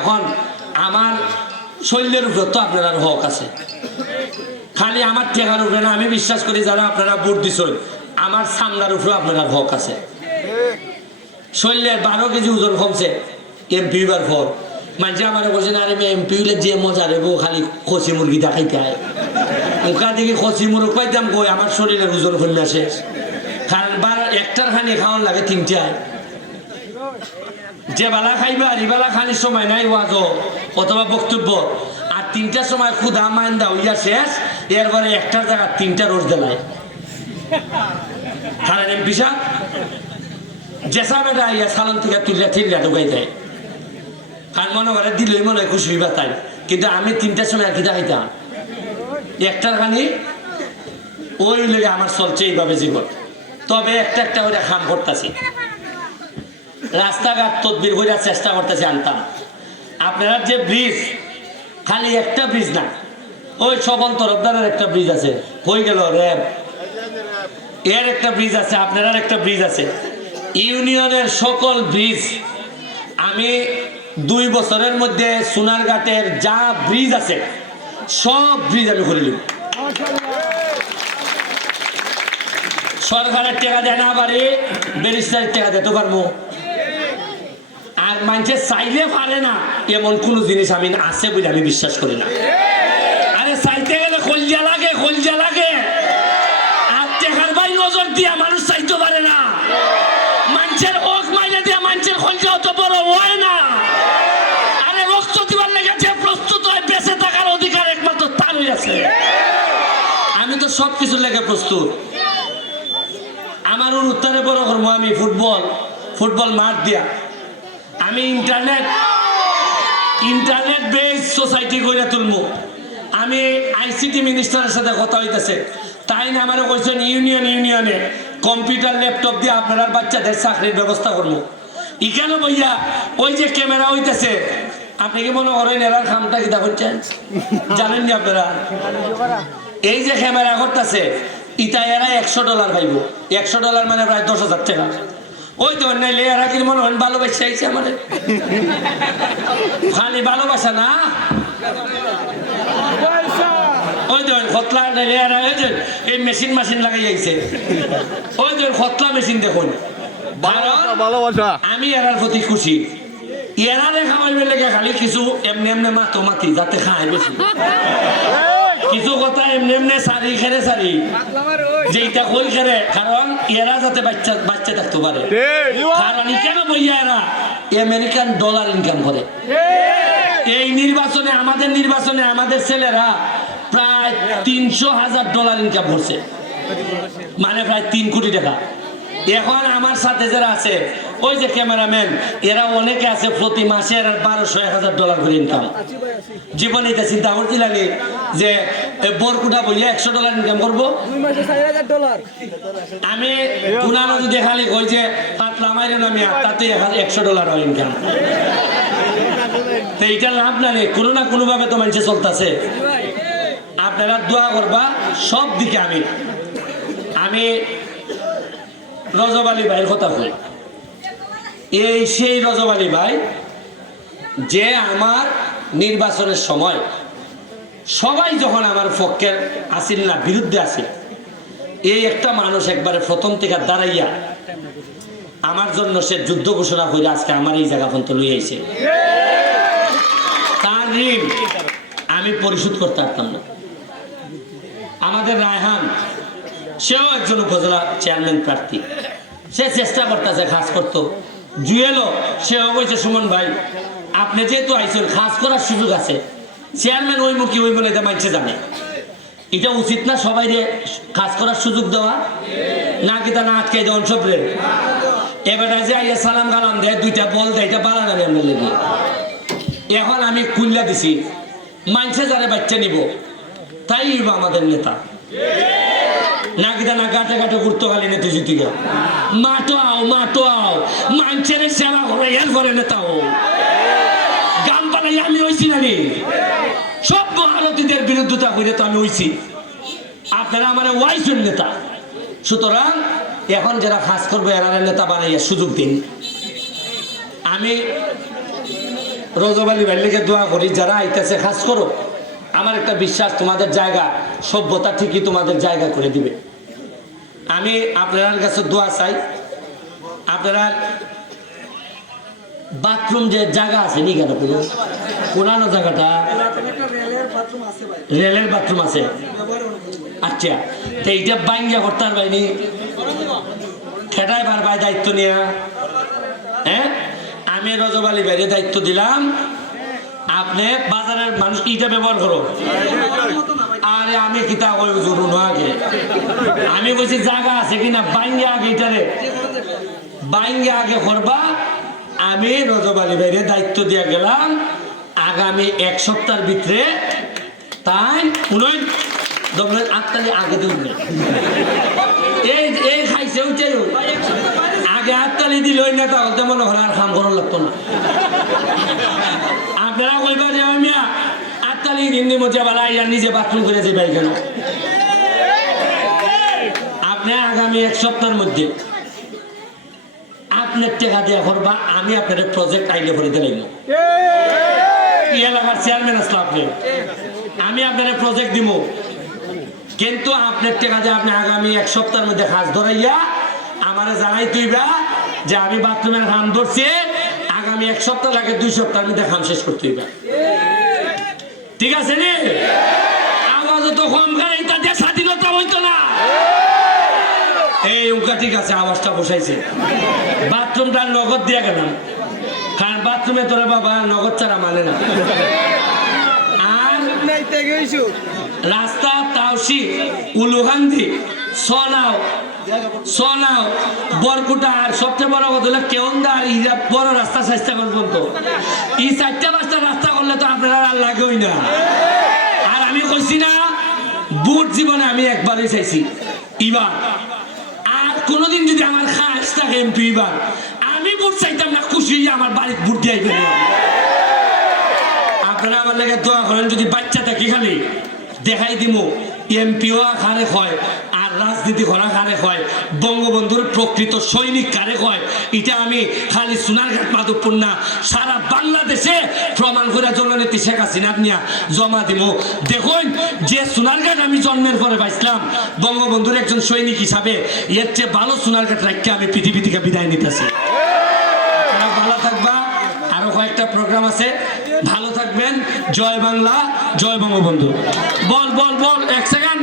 এখন আমার শরীরের উপর তো আপনার হক আছে, খালি আমার টেকার উপরে না। আমি বিশ্বাস করি যারা আপনারা ভোট দিচ্ছেন আমার সামনার উপরে আপনার হক আছে। শরীরের 12 কেজি ওজন কমছে এমপি হবার পর। মানুষ আমার বলছে না, আরে এমপি হলে যে মজা রেবো খালি খসি মুরগি দেখাইতে হয়। ওখান থেকে খসি মুরগ পাইতাম কই, আমার শরীরের ওজন কমে আসে। কারণ একটার খানি খাওয়ান লাগে 3টায়। যে বেলা খাইবা আর বেলা খানির সময় নাই ওয়াজ অথবা বক্তব্য, আর 3টার সময় ক্ষুধা মাইন্দা হইয়া শেষ। এরপরে একটার জায়গা 3টা রোজ দেলায়। কারণ এমপি সাহেব জেসা বেটা ইয়া সালন থেকে তুলিয়া ঢুকাই দেয়। আর মনে করে দিলই মনে হয় খুশি হইবা তাই। কিন্তু আমি 3টার সময় আর কি দেখাইতাম একটার খানি। ওই লেগে আমার চলছে এইভাবে জীবন। তবে একটা একটা করে খাম করতেছি, রাস্তাঘাট তদবির করে চেষ্টা করতেছি আনতাম। আপনারা যে ব্রিজ, খালি একটা ব্রিজ না, ওই সবল তরফদারের একটা ব্রিজ আছে, হয়ে গেল র্যাব এর একটা ব্রিজ আছে, আপনার একটা ব্রিজ আছে। ইউনিয়নের সকল ব্রিজ আমি 2 বছরের মধ্যে সোনারঘাটের যা ব্রিজ আছে সব ব্রিজ আমি করে নিব। সরকারের টাকা দেয় না, পারে ব্যারিস্টারের টাকা দিতে পারবো। আর মানুষে চাইলে পারে না এমন কোন জিনিস আমি আছে বলে আমি বিশ্বাস করি না। আরে চাইতে গেলে কলজা লাগে, কলজা লাগে। আর টেকার ভাই নজর দিয়া মানুষ চাইতে পারে না। মানুষের ওক মাইনা দিয়া মানুষের কলজা অত বড় হয় না। আরে রক্ত দিবার লেগে যে প্রস্তুত হয়, বেঁচে থাকার অধিকার একমাত্র তারই আছে। আমি তো সবকিছুর লেগে প্রস্তুত। আমার উত্তরে বড় করবো আমি ফুটবল মাঠ দিয়া। আমি ইন্টারনেট বেস সোসাইটি করে তুলবো। আমি আইসিটি মিনিস্টারের সাথে কথা হইতেছে, তাই না আমার কইছেন ইউনিয়নে কম্পিউটার ল্যাপটপ দিয়ে আপনার বাচ্চাদের চাকরির ব্যবস্থা করবো। এখানে বইয়া ওই যে ক্যামেরা হইতেছে, আপনি কি মনে করেন এরার খামটা কি দেখছেন? জানেন নি আপনারা? এই যে ক্যামেরা করতেছে ইটা এরা $100 পাইব। $100 মানে প্রায় 10,000 টাকা। ওই তো নাইলে এরা কি মনে হয় ভালোবাসা আইছে আমাদের? খালি ভালোবাসা না, ওই তো খতলা নাইলে এরা এই মেশিন লাগাই আইছে। ওই তো খতলা মেশিন দেখুন। ভালোবাসা আমি এরার প্রতি খুশি। এরারে খাওয়াইবে লেগে খালি কিছু এমনি মাতি যাতে খায় বেশি। কিছু কথা এমনি সারি খেলে সারি যেটা কই খেলে, কারণ এরা যাতে বাচ্চা থাকতে পারে। কারণ কেন বইয়া এরা আমেরিকান ডলার ইনকাম করে। এই নির্বাচনে আমাদের ছেলেরা প্রায় $300,000 ইনকাম করছে, মানে প্রায় 3 কোটি টাকা। এখন আমার সাথে যারা আছে ওই যে ক্যামেরাম্যান, এরা অনেকে আছে প্রতি মাসে এরা $1200-1000 করে ইনকাম। জীবনে এটা চিন্তা করতে লাগে যে বরকুটা বইয়া $100 ইনকাম করবো। আমি পুনানো যদি খালি কই যে পাতলা মাইরেন আমি তাতে $100 হয় ইনকাম। তো এইটা লাভ না নেই, কোনো না কোনো ভাবে তো মানুষে চলতেছে। আপনারা দোয়া করবা সব দিকে। আমি রজব আলী ভাইয়ের কথা বলি। এই সেই রজব আলী ভাই যে আমার নির্বাচনের সময় সবাই যখন আমার পক্ষের আসিল না, বিরুদ্ধে আসিল, এই একটা মানুষ একবারে প্রথম থেকে দাঁড়াইয়া আমার জন্য সে যুদ্ধ ঘোষণা করে আজকে আমার এই জায়গা পর্যন্ত লই আইছে। তার ঋণ আমি পরিশোধ করতে পারতাম না। আমাদের রায়হান, সেও একজন উপজেলা চেয়ারম্যান প্রার্থী, সে চেষ্টা করতেছে খাস করতো। জুয়েলও সেও বলছে সুমন ভাই আপনি যেহেতু আইছেন খাস করার সুযোগ আছে। চেয়ারম্যান ওই মুখী ওই বলে এটা মানছে জানে। এটা উচিত না সবাই কাজ করার সুযোগ দেওয়া, না কি তা না আটকে দেওয়ান সবরে। এবার যে আইয়া সালাম কালাম দেয়, 2টা বল দেয়, এটা বাড়া গাড়ি আমরা লেগে। এখন আমি কুল্লা দিছি মানছে যারে বাচ্চা নিব তাই আমাদের নেতা। না কিতা না গাটে ঘুরতো খালি নেতা জিতে গেল। মাটো আও মানছেন সেবা করে এর পরে নেতাও গান পালাই আমি হইছি না রে। সব মহারথীদের বিরুদ্ধতা করে তো আমি হইছি। আপনারা আমার ওয়াইসের নেতা। সুতরাং এখন যারা খাস করবে এরা নেতা বানাইয়া সুযোগ দিন। আমি রজব আলী ভাইয়ের লেগে দোয়া করি, যারা আইতেছে খাস করো, আমার একটা বিশ্বাস তোমাদের জায়গা সভ্যতা ঠিকই তোমাদের জায়গা করে দিবে। আমি আপনার কাছে দোয়া চাই, আপনারা বাথরুম যে জায়গা আছে নি কেন পুরানো জায়গাটা রেলের বাথরুম আছে, আচ্ছা তো এইটা বাইঙ্গা করতে পারবাইনি খেটাই পারবাই দায়িত্ব নিয়ে? হ্যাঁ, আমি রজব আলী ভাইরে দায়িত্ব দিলাম, আপনি বাজারের মানুষ ইটা ব্যবহার করো। আরে আমি কিতা ওই জরুন আগে আমি বলছি জায়গা আছে কিনা বাইঙ্গে আগে এটারে বাইঙ্গে আগে করবা। আমি রজব আলী ভাইরে দায়িত্ব দিয়ে গেলাম, আগামী 1 সপ্তাহের ভিতরে তাই উনই দমলে আটটালি আগে দিন এই এই খাইছে উঠে আগে আটটালি দিল না, তখন মনে হয় আর কাম করার লাগতো না। আপনারা কইবা যে আমি আটটালি দিন মধ্যে বেলা নিজে বাথরুম করে যাই কেন? আপনি আগামী 1 সপ্তাহের মধ্যে আপনার টাকা দেওয়া করবা, আমি আপনার প্রজেক্ট আইলে করে দিলাম। এই এলাকার চেয়ারম্যান আসলো আপনি, আমি আপনার প্রজেক্ট দিব, কিন্তু আপনার টাকা দিয়ে আপনি আগামী 1 সপ্তাহের মধ্যে কাজ ধরাইয়া আমারে জানাই তুইবা যে আমি বাথরুমের কাম ধরছি, আগামী 1 সপ্তাহ লাগে 2 সপ্তাহের মধ্যে কাম শেষ করতে হইবা। ঠিক আছে নি? আওয়াজ তো কম করে এটা দিয়ে স্বাধীনতা হইতো না। এই উকা ঠিক আছে, আওয়াজটা বসাইছে। বাথরুমটা নগদ দিয়ে গেলাম, কারণ বাথরুমে তোরা বাবা নগদ ছাড়া মানে না। আর রাস্তা তাওসি উলুগান্ধি সোনাও সোনাও বরকুটা, আর সবচেয়ে বড় কথা হলো কেউন্দা আর ইরা বড় রাস্তা চেষ্টা করবেন। তো এই 4-5টা রাস্তা করলে তো আপনারা আর লাগেই না। আর আমি কইছি না বুট জীবনে আমি একবারই চাইছি, এবার আর কোনোদিন যদি আমার খাস থাকে এমপি এবার আমি বুট চাইতাম না, খুশি আমার বাড়ির বুট দিয়ে আইবেন। আপনারা আমার লেগে দোয়া করেন, যদি বাচ্চা থাকি খালি দেখাই দিব এমপিও কারে হয় আর রাজনীতি করা কারে হয়, বঙ্গবন্ধুর প্রকৃত সৈনিক কারে হয়, এটা আমি খালি সোনারঘাট মাধবপুর না সারা বাংলাদেশে প্রমাণ করে জননেত্রী শেখ হাসিনা নিয়ে জমা দিব। দেখুন যে সোনারঘাট আমি জন্মের পরে পাইছিলাম বঙ্গবন্ধুর একজন সৈনিক হিসাবে, এর চেয়ে ভালো সোনারঘাট রাখতে আমি পৃথিবী থেকে বিদায় নিতেছি। ভালো থাকবা, আরো কয়েকটা প্রোগ্রাম আছে, ভালো থাকবেন। জয় বাংলা, জয় বঙ্গবন্ধু। বল বল বল 1 সেকেন্ড।